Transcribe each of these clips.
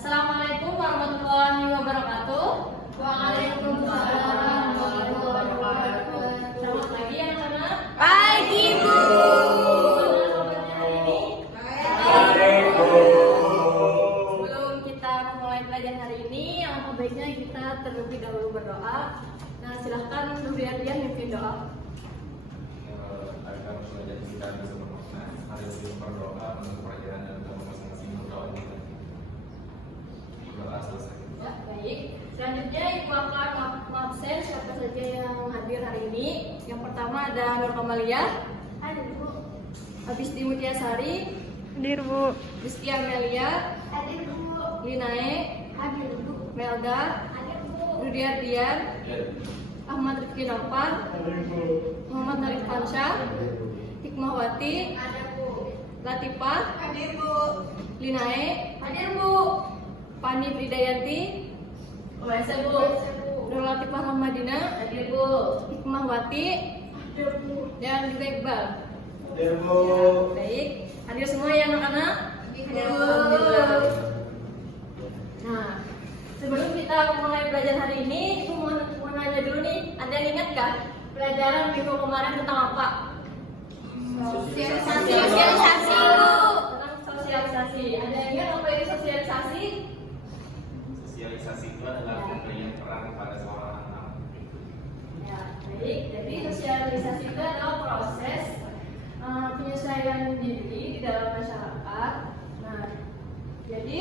Assalamualaikum warahmatullahi wabarakatuh. Waalaikumsalam warahmatullahi wabarakatuh. Selamat pagi anak-anak. Pagi, Bu. Gimana kabarnya hari ini? Baik, Bu. Sebelum kita memulai pelajaran hari ini, alangkah baiknya kita terlebih dahulu berdoa. Nah, silahkan Nurdian mimpin doa. Agar pelajaran kita bisa bermakna, mari kita berdoa untuk pelajaran dan untuk masing-masing berdoa kita. Berdoa selesai. Ya, baik. Selanjutnya Ibu akan absen siapa saja yang hadir hari ini. Yang pertama ada Nur Kamalia. Hadir, Bu. Abisti Mutiasari. Hadir, Bu. Rizky Amelia. Hadir, Bu. Linae. Hadir, Bu. Melda. Hadir, Bu. Rudiardian. Ahmad Rifki Nopan. Muhammad Narif Fansyah. Hikmahwati. Hadir, Bu. Latifah. Hadir, Bu. Linae. Hadir, Bu. Fani Fridayanti. Hadir, Bu. Nur Latifah Rahmadina. Hadir, Bu. Hikmahwati. Hadir, Bu. Dan juga Iqbal. Hadir, Bu. Baik, hadir semua ya anak-anak. Hadir, Bu. Alhamdulillah. Nah, sebelum kita mulai pelajaran hari ini, Ibu mau nanya dulu nih, ada yang ingat gak pelajaran minggu kemarin tentang apa? Sosialisasi. Sosialisasi, Bu. Tentang sosialisasi. Ada yang ingat apa itu sosialisasi? Sosialisasi itu adalah pemberian peran kepada seorang anak. Ya, baik. Jadi sosialisasi itu adalah proses penyesuaian diri di dalam masyarakat. Nah, jadi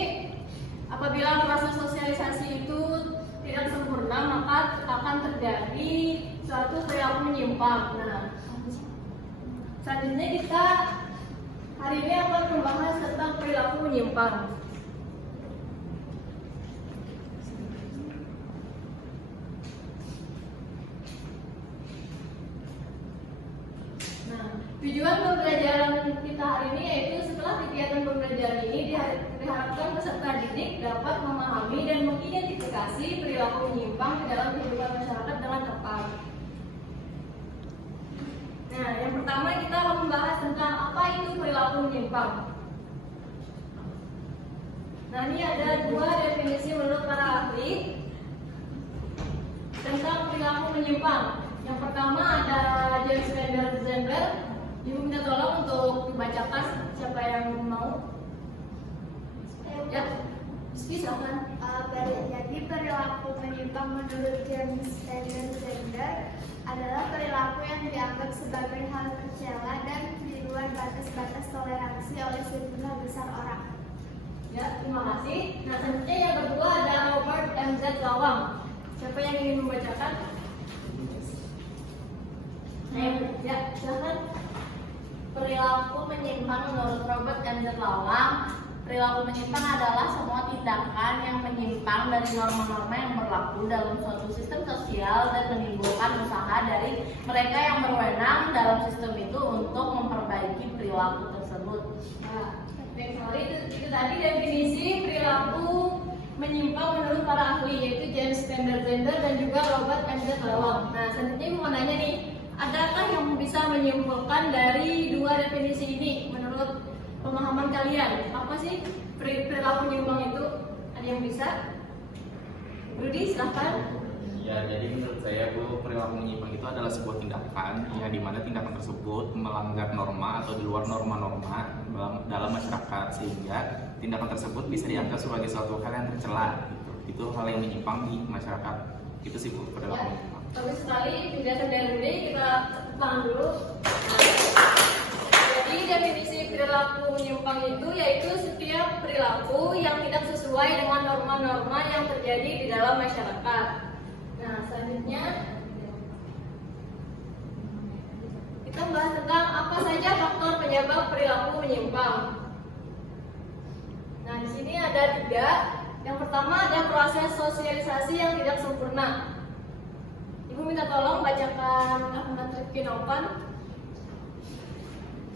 apabila proses sosialisasi itu tidak sempurna, maka akan terjadi suatu perilaku menyimpang. Nah, selanjutnya kita hari ini akan membahas tentang perilaku menyimpang. Nah, tujuan pembelajaran kita hari ini yaitu setelah kegiatan pembelajaran ini diharapkan peserta didik dapat memahami dan mengidentifikasi perilaku menyimpang di dalam kehidupan masyarakat dengan tepat. Nah, yang pertama kita akan membahas tentang apa itu perilaku menyimpang. Nah, ini ada dua definisi menurut para ahli tentang perilaku menyimpang. Yang pertama ada James Zender. Ibu minta tolong untuk dibacakan, siapa yang mau? Ya, silakan. Jadi perilaku menyimpang menurut James Zender adalah perilaku yang dianggap sebagai hal tercela dan di luar batas-batas toleransi oleh sejumlah besar orang. Ya, terima kasih. Nah, selanjutnya yang kedua ada Robert MZ Lawang. Siapa yang ingin membacakan? Ya, silakan. Perilaku menyimpang menurut Robert MZ Lawang, perilaku menyimpang adalah semua tindakan yang menyimpang dari norma-norma yang berlaku dalam suatu sistem sosial dan menimbulkan usaha dari mereka yang berwenang dalam sistem itu untuk memperbaiki perilaku tersebut. Nah, baik sekali. Itu tadi definisi perilaku menyimpang menurut para ahli yaitu James Zender dan juga Robert MZ Lawang. Nah, selanjutnya Ibu mau nanya nih, adakah yang bisa menyimpulkan dari dua definisi ini menurut pemahaman kalian? Apa sih perilaku menyimpang itu? Ada yang bisa? Rudi, silahkan. Ya, jadi menurut saya Bu, perilaku menyimpang itu adalah sebuah tindakan yang dimana tindakan tersebut melanggar norma atau di luar norma-norma dalam masyarakat sehingga tindakan tersebut bisa dianggap sebagai suatu hal yang tercela. Itu hal yang menyimpang di masyarakat. Itu sih Bu, perilaku menyimpang. Bagus sekali penjelasan dari Rudi, kita tepuk tangan dulu. Jadi definisi perilaku menyimpang itu yaitu setiap perilaku yang tidak sesuai dengan norma-norma yang terjadi di dalam masyarakat. Nah, selanjutnya kita bahas tentang apa saja faktor penyebab perilaku menyimpang. Nah, di sini ada 3. Yang pertama ada proses sosialisasi yang tidak sempurna. Ibu minta tolong bacakan Ahmad Rifki Nopan.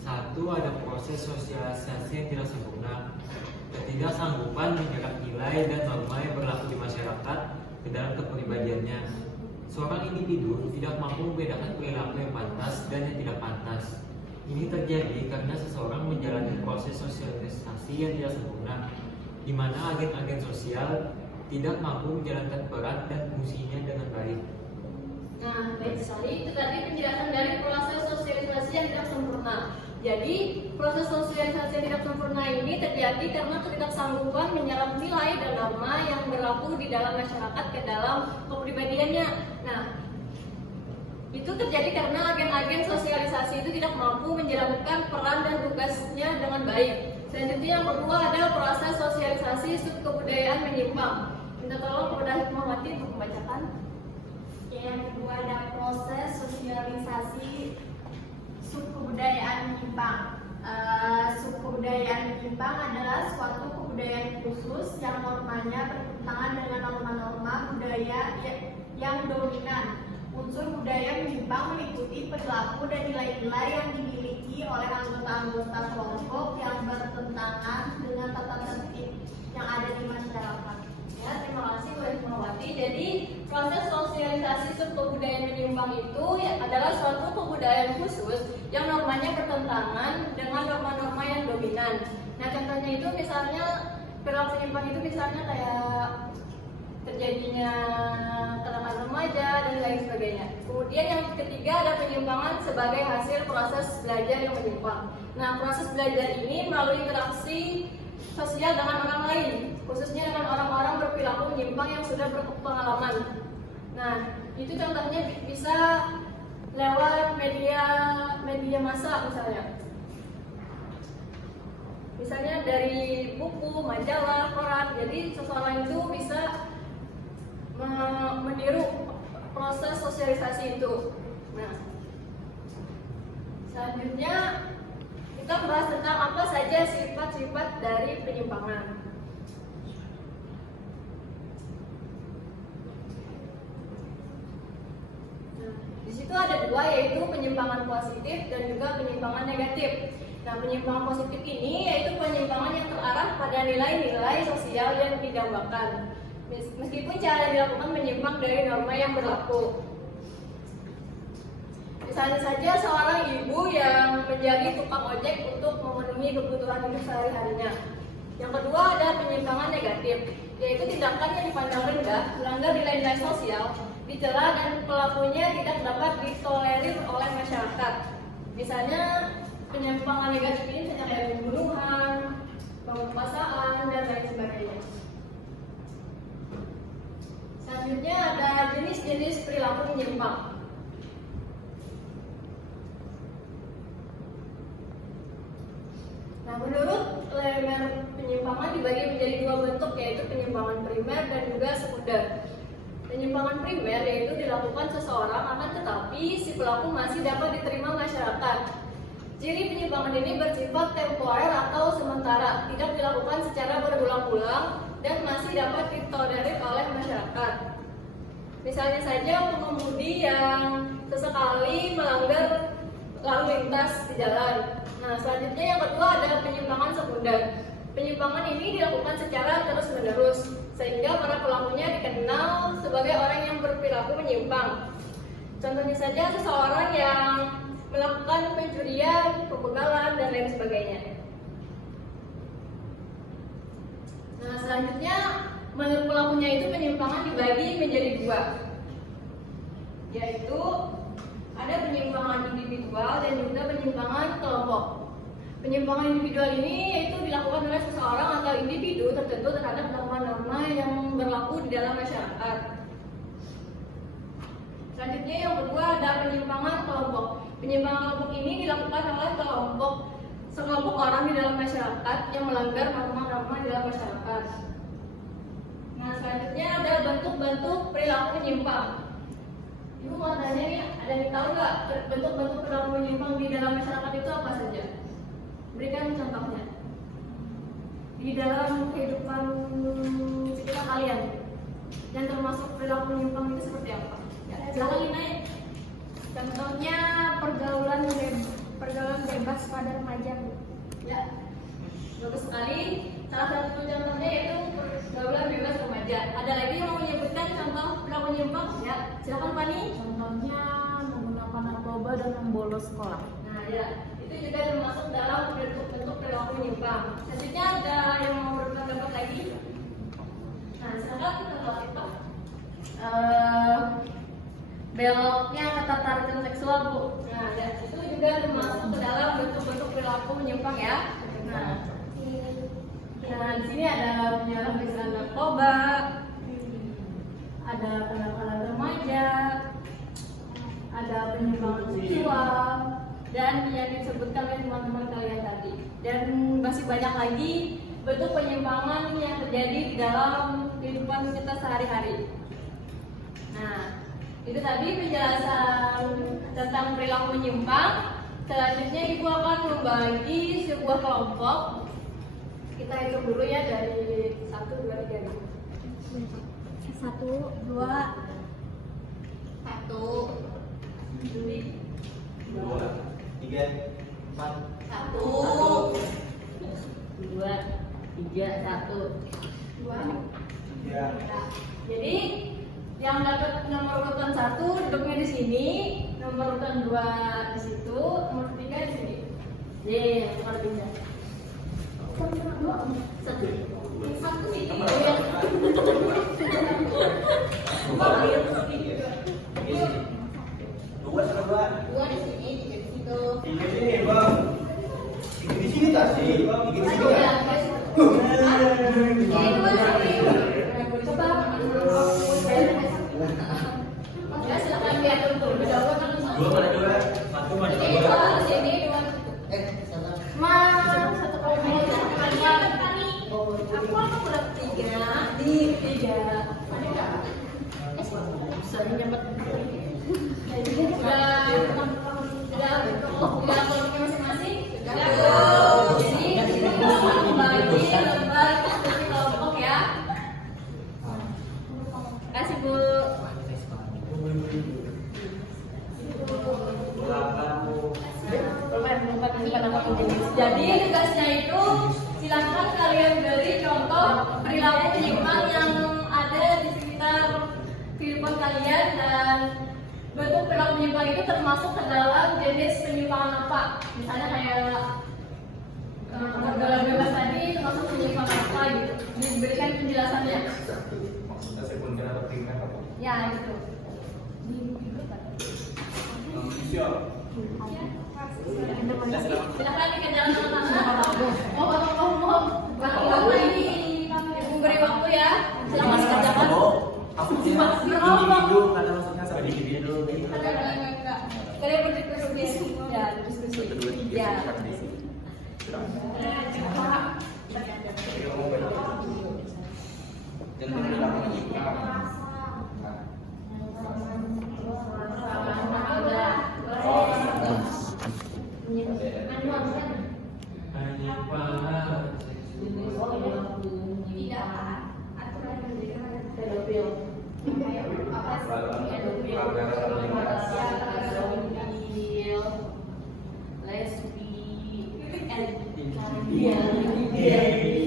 1. Ada proses sosialisasi yang tidak sempurna. Ketidaksanggupan menjaga nilai dan norma yang berlaku di masyarakat ke dalam kepribadiannya. Seorang individu tidak mampu membedakan perilaku yang pantas dan yang tidak pantas. Ini terjadi karena seseorang menjalani proses sosialisasi yang tidak sempurna. di mana agen-agen sosial tidak mampu menjalankan peran dan fungsinya dengan baik. Nah, baik sekali. Itu tadi penjelasan dari proses sosialisasi yang tidak sempurna. Jadi, proses sosialisasi yang tidak sempurna ini terjadi karena ketidaksanggupan menyerap nilai dan norma yang berlaku di dalam masyarakat ke dalam kepribadiannya. Nah, itu terjadi karena agen-agen sosialisasi itu tidak mampu menjalankan peran dan tugasnya dengan baik. Selanjutnya yang kedua adalah proses sosialisasi subkebudayaan menyimpang. Minta tolong kepada Hikmawati untuk membacakan. Yang kedua ada proses sosialisasi subkebudayaan menyimpang. Subkebudayaan menyimpang adalah suatu kebudayaan khusus yang normanya bertentangan dengan norma-norma budaya yang dominan. Unsur budaya menyimpang meliputi perilaku dan nilai-nilai yang dimiliki oleh anggota-anggota kelompok yang bertentangan dengan tata tertib yang ada di masyarakat. Ya, terima kasih Bu Hikmawati. Jadi, proses sosialisasi subkebudayaan menyimpang itu adalah suatu kebudayaan khusus yang normanya bertentangan dengan norma-norma yang dominan. Nah, contohnya itu misalnya perilaku menyimpang itu misalnya kayak terjadinya kalangan remaja dan lain sebagainya. Kemudian yang ketiga ada penyimpangan sebagai hasil proses belajar yang menyimpang. Nah, proses belajar ini melalui interaksi sosial dengan orang lain, khususnya dengan orang-orang berperilaku menyimpang yang sudah berpengalaman. Nah, itu contohnya bisa lewat media massa misalnya. Misalnya dari buku, majalah, koran. Jadi seseorang itu bisa meniru proses sosialisasi itu. Nah, selanjutnya kita bahas tentang apa saja sifat-sifat dari penyimpangan. Nah, di situ ada dua, yaitu penyimpangan positif dan juga penyimpangan negatif. Nah, penyimpangan positif ini yaitu penyimpangan yang terarah pada nilai-nilai sosial yang didambakan. Meskipun cara yang dilakukan menyimpang dari norma yang berlaku. Misalnya saja seorang ibu yang menjadi tukang ojek untuk memenuhi kebutuhan hidup sehari-harinya. Yang kedua ada penyimpangan negatif, yaitu tindakan yang dipandang rendah, melanggar nilai-nilai sosial, dicela dan pelakunya tidak dapat ditolerir oleh masyarakat. Misalnya penyimpangan negatif ini misalnya kayak pembunuhan, pemerkosaan dan lain sebagainya. Selanjutnya ada jenis-jenis perilaku menyimpang. Nah, menurut Lemmer, penyimpangan dibagi menjadi dua bentuk, yaitu penyimpangan primer dan juga sekunder. Penyimpangan primer yaitu dilakukan seseorang, akan tetapi si pelaku masih dapat diterima masyarakat. Ciri penyimpangan ini bersifat temporer atau sementara, tidak dilakukan secara berulang-ulang dan masih dapat ditolerir oleh masyarakat. Misalnya saja pengemudi yang sesekali melanggar lalu lintas di jalan. Nah, selanjutnya yang kedua ada penyimpangan sekunder. Penyimpangan ini dilakukan secara terus-menerus sehingga para pelakunya dikenal sebagai orang yang berperilaku menyimpang. Contohnya saja seseorang yang melakukan pencurian, pembegalan dan lain sebagainya. Nah, selanjutnya menurut pelakunya itu penyimpangan dibagi menjadi dua, yaitu ada penyimpangan individual dan juga penyimpangan kelompok. Penyimpangan individual ini yaitu dilakukan oleh seseorang atau individu tertentu terhadap norma-norma yang berlaku di dalam masyarakat. Selanjutnya yang kedua ada penyimpangan kelompok. Penyimpangan kelompok ini dilakukan oleh sekelompok orang di dalam masyarakat yang melanggar norma-norma di dalam masyarakat. Nah, selanjutnya ada bentuk-bentuk perilaku menyimpang. Ibu mau tanya nih, ada yang tahu nggak bentuk-bentuk perilaku menyimpang di dalam masyarakat itu apa saja? Berikan contohnya. Di dalam kehidupan sekitar kalian, yang termasuk perilaku menyimpang itu seperti apa? Ya, silakan Lina. Contohnya pergaulan bebas pada remaja. Ya, bagus sekali. Salah satu contohnya yaitu pergaulan bebas remaja. Ada lagi yang mau menyebutkan contoh perilaku menyimpang? Ya, silakan Fani. Contohnya menggunakan narkoba dan membolos sekolah. Nah, ya, itu itu juga termasuk dalam bentuk perilaku menyimpang. Selanjutnya ada yang mau berpendapat lagi? Nah, silakan kalau kita Beloknya ketertarikan seksual, Bu. nah, dan itu juga termasuk ke dalam bentuk-bentuk perilaku menyimpang ya. Nah, di sini ada penyalahgunaan narkoba, ada kenakalan remaja, ada penyimpangan seksual, dan yang disebutkan oleh teman-teman kalian tadi. Dan masih banyak lagi bentuk penyimpangan yang terjadi di dalam kehidupan kita sehari-hari. Nah, itu tadi penjelasan tentang perilaku menyimpang. Selanjutnya Ibu akan membagi sebuah kelompok. Kita hitung dulu ya dari 1, 2, 3. 1, 2, 1, 2, 3, 4. 1, 2, 3, 1. 2. Ya. Jadi yang dapat nomor urutan 1 duduknya di sini, nomor urutan 2 di situ, nomor 3 di sini. Ye, nomor 3. 1 sih. Oh ya. Dua sama dua. 2 di sini, 3 di situ. Tiga di sini, Bang. Tiga di sini tak sih? Tiga di sini Aduh, ya, kan? guys. Ini 2 di sini. Coba. Ya, silakan lihat dulu. Beda kan? Dua mana dua? Satu mana Ini dua? 2 di sini, 2. Mas, 1 kali. Aku udah 3 di 3. Ada enggak? Bisa nyampe. Sudah kelompoknya masing-masing. Jadi kita membagi lembar konstruksi kelompok ya. Kasih Bu. Jadi tugasnya itu silakan kalian beri contoh perilaku menyimpang yang ada di sekitar kehidupan kalian, dan bentuk perilaku menyimpang itu termasuk ke dalam jenis penyimpangan apa. Misalnya kayak pergaulan bebas tadi termasuk penyimpangan apa gitu. Diberikan penjelasannya. Maksudnya sekunder atau primer apa? Ya itu. Silakan dikejar teman-teman. Mohon waktu ini memberi waktu ya. Silakan kerjakan. Individu, kata maksudnya sama individu. Enggak. Kalian berdiskusi. Ya, diskusi. Kedua, tiga, Ya. empat, di sini. Jangan perilaku menyimpang.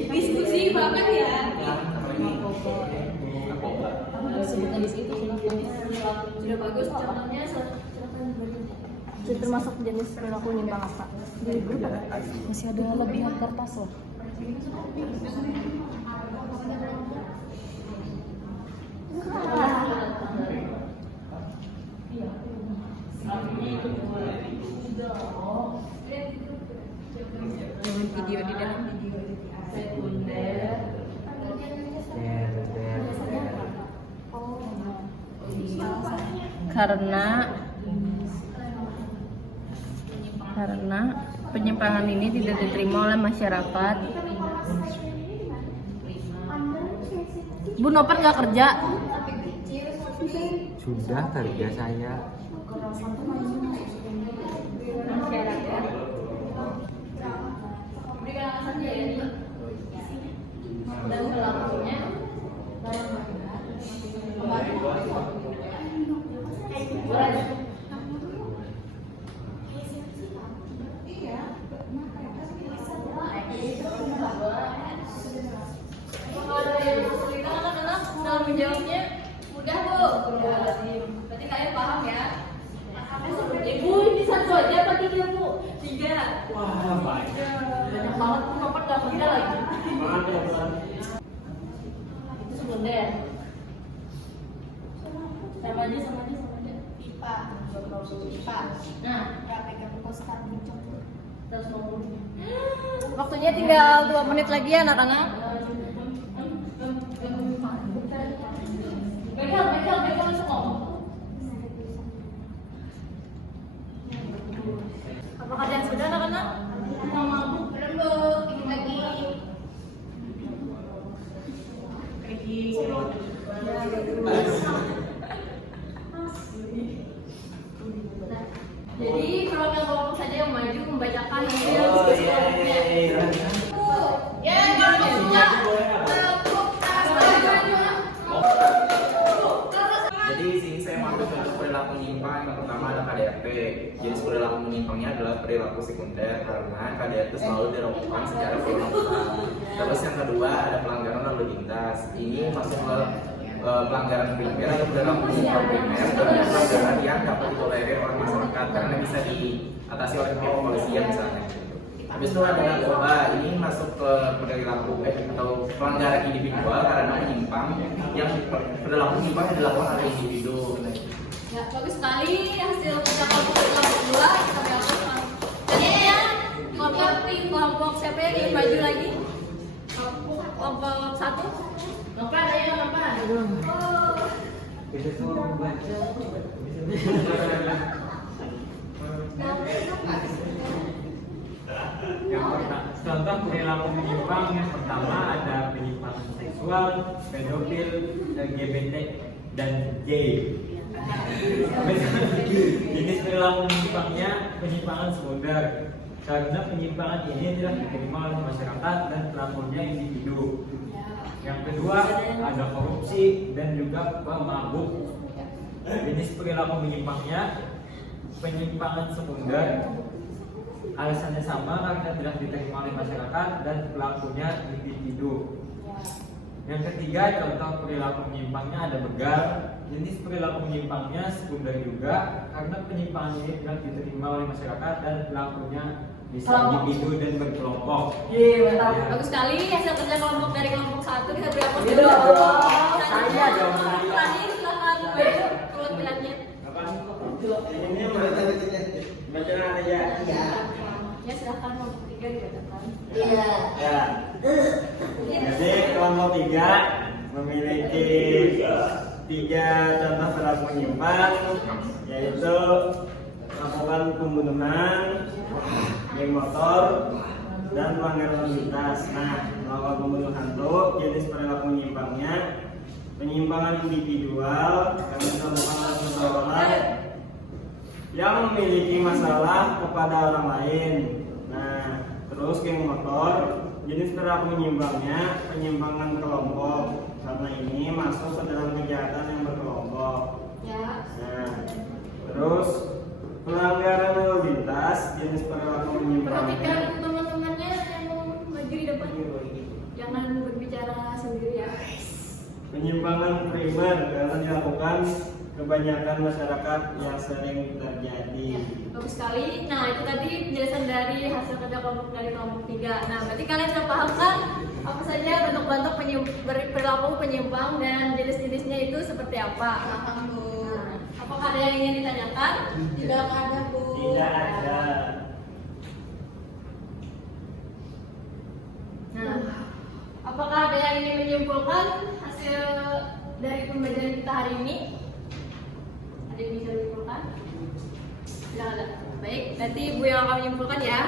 Diskusi banget ya. Sebutkan di situ Sudah bagus contohnya. itu termasuk jenis perilaku menyimpang apa? Di grup ada. Masih ada lebihan kertas loh. Dengan video di dalam video sekunder. Karena penyimpangan ini tidak diterima oleh masyarakat. Bu Noper nggak kerja? Sudah kerja saya. Masyarakat. Berikan alasannya ya ini. Dan pelakunya. Kalau ada yang kesulitan anak-anak dalam menjawabnya mudah Bu. Berarti kalian paham ya? Ibu ini satu aja apa 3 Bu? 3 3. Wah, banyak. Banyak banget tuh, Bapak nggak kerja lagi. Maaf ya, Bang. Itu sekunder. Sama aja. IPA. IPA. Nah, Nggak pegang poster bucok. 150. Waktunya tinggal 2 menit lagi ya anak-anak. Bekel langsung ngomong. Apakah ada yang sudah anak-anak? Belum Bu, ini lagi. Jadi perwakilan kelompok saja yang maju membacakan hasil Oh, diskusi iya, kelompoknya. iya, iya. Ya, kelompok 2. Jadi di sini saya masuk untuk perilaku menyimpang. Yang pertama ada KDRT. Jenis perilaku menyimpangnya adalah perilaku sekunder karena KDRT selalu dilakukan secara berulang-ulang. Terus yang kedua ada pelanggaran lalu lintas. Ini masuk ke pelanggaran primer atau perilaku menyimpang primer dan pelanggaran yang dapat ditolerir oleh masyarakat karena bisa diatasi oleh pihak kepolisian misalnya. Habis itu ada narkoba, ini masuk ke perilaku atau pelanggaran individual karena menyimpang yang perilaku menyimpang yang dilakukan oleh individu. Ya, bagus sekali hasil kerja kelompok 2. Kita berlakukan. Selanjutnya kelompok siapa yang ingin maju lagi? Kelompok 1. Nopan, ayo Nopan. Bisa semua membaca. Yang pertama, contoh perilaku menyimpang yang pertama ada penyimpangan seksual, pedofil, LGBT, dan J. Jenis perilaku menyimpangnya penyimpangan sekunder karena penyimpangan ini tidak diterima oleh masyarakat dan pelakunya individu. Yang kedua ada korupsi dan juga pemabuk. Jenis perilaku menyimpangnya penyimpangan sekunder. Alasannya sama karena tidak diterima oleh masyarakat dan pelakunya individu. Yang ketiga contoh perilaku menyimpangnya ada begal. Jenis perilaku menyimpangnya sekunder juga karena penyimpangan ini tidak diterima oleh masyarakat dan pelakunya bisa individu dan berkelompok. Iya, mantap. Bagus sekali hasil kerja kelompok dari kelompok 1 kita berlakukan. Iya dong. Saya dong. Terakhir silakan maju kelompoknya. Ini berita kecilnya. Bacaan aja. Ya silakan kelompok 3 dikatakan. Iya. Ya. Jadi kelompok 3 memiliki 3 contoh perilaku menyimpang, yaitu melakukan pembunuhan, geng motor, dan pelanggaran lalu lintas. Nah, melakukan pembunuhan itu jenis perilaku menyimpangnya penyimpangan individual yang dilakukan oleh seseorang yang memiliki masalah kepada orang lain. Nah, terus geng motor jenis perilaku menyimpangnya penyimpangan kelompok karena ini masuk ke dalam kejahatan yang berkelompok. Ya. Nah, terus pelanggaran lalu lintas jenis perilaku Perhatikan menyimpangnya teman-temannya yang maju di depan. Jangan berbicara sendiri ya. penyimpangan primer karena dilakukan kebanyakan masyarakat yang sering terjadi. Bagus sekali. Nah, itu tadi penjelasan dari hasil kerja kelompok dari kelompok 3. Nah, berarti kalian sudah paham kan apa saja bentuk-bentuk perilaku penyimpang dan jenis-jenisnya itu seperti apa? Paham Bu. Nah, apakah ada yang ingin ditanyakan? Tidak ada Bu. Tidak ada. Nah, apakah ada yang ingin menyimpulkan hasil dari pembelajaran kita hari ini? Ada yang bisa menyimpulkan? Tidak ada. Baik, nanti Bu yang akan menyimpulkan ya.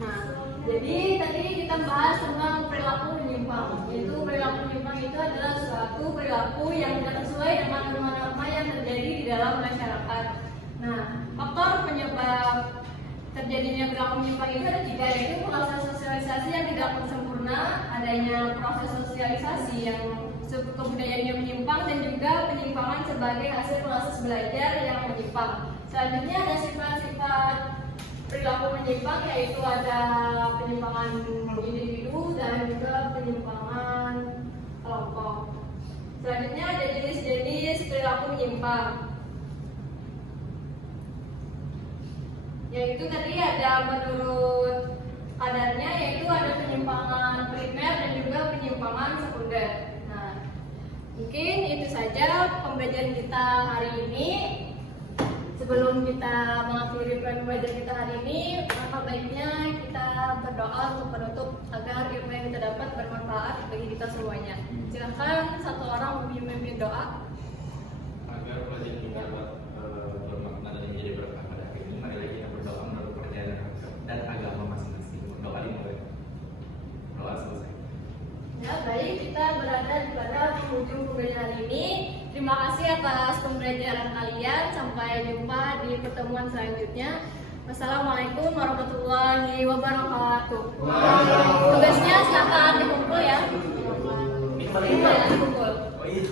Nah, jadi tadi kita bahas tentang perilaku menyimpang. Yaitu perilaku menyimpang itu adalah suatu perilaku yang tidak sesuai dengan norma-norma yang terjadi di dalam masyarakat. Nah, faktor penyebab terjadinya perilaku menyimpang itu ada 3, yaitu proses sosialisasi yang tidak sempurna, adanya proses sosialisasi yang kebudayaannya menyimpang, dan juga penyimpangan sebagai hasil proses belajar yang menyimpang. Selanjutnya ada sifat-sifat perilaku menyimpang, yaitu ada penyimpangan individu dan juga penyimpangan kelompok. Selanjutnya ada jenis-jenis perilaku menyimpang. Yaitu tadi ada menurut kadarnya, yaitu ada penyimpangan primer dan juga penyimpangan sekunder. Nah, mungkin itu saja pembelajaran kita hari ini. Sebelum kita mengakhiri pembelajaran kita hari ini, maka baiknya kita berdoa untuk penutup agar ilmu yang kita dapat bermanfaat bagi kita semuanya. Silakan satu orang memimpin doa. Agar pelajaran kita dapat bermakna dan menjadi berkah pada hari ini, mari lagi kita berdoa menurut percayaan dan agama masing-masing. Doa dimulai. Doa selesai. Ya, baik, kita berada pada penghujung pembelajaran ini. Terima kasih atas pembelajaran kalian. Sampai jumpa di pertemuan selanjutnya. Wassalamualaikum warahmatullahi wabarakatuh. Tugasnya silakan dikumpul ya. Dikumpul. Oh iya.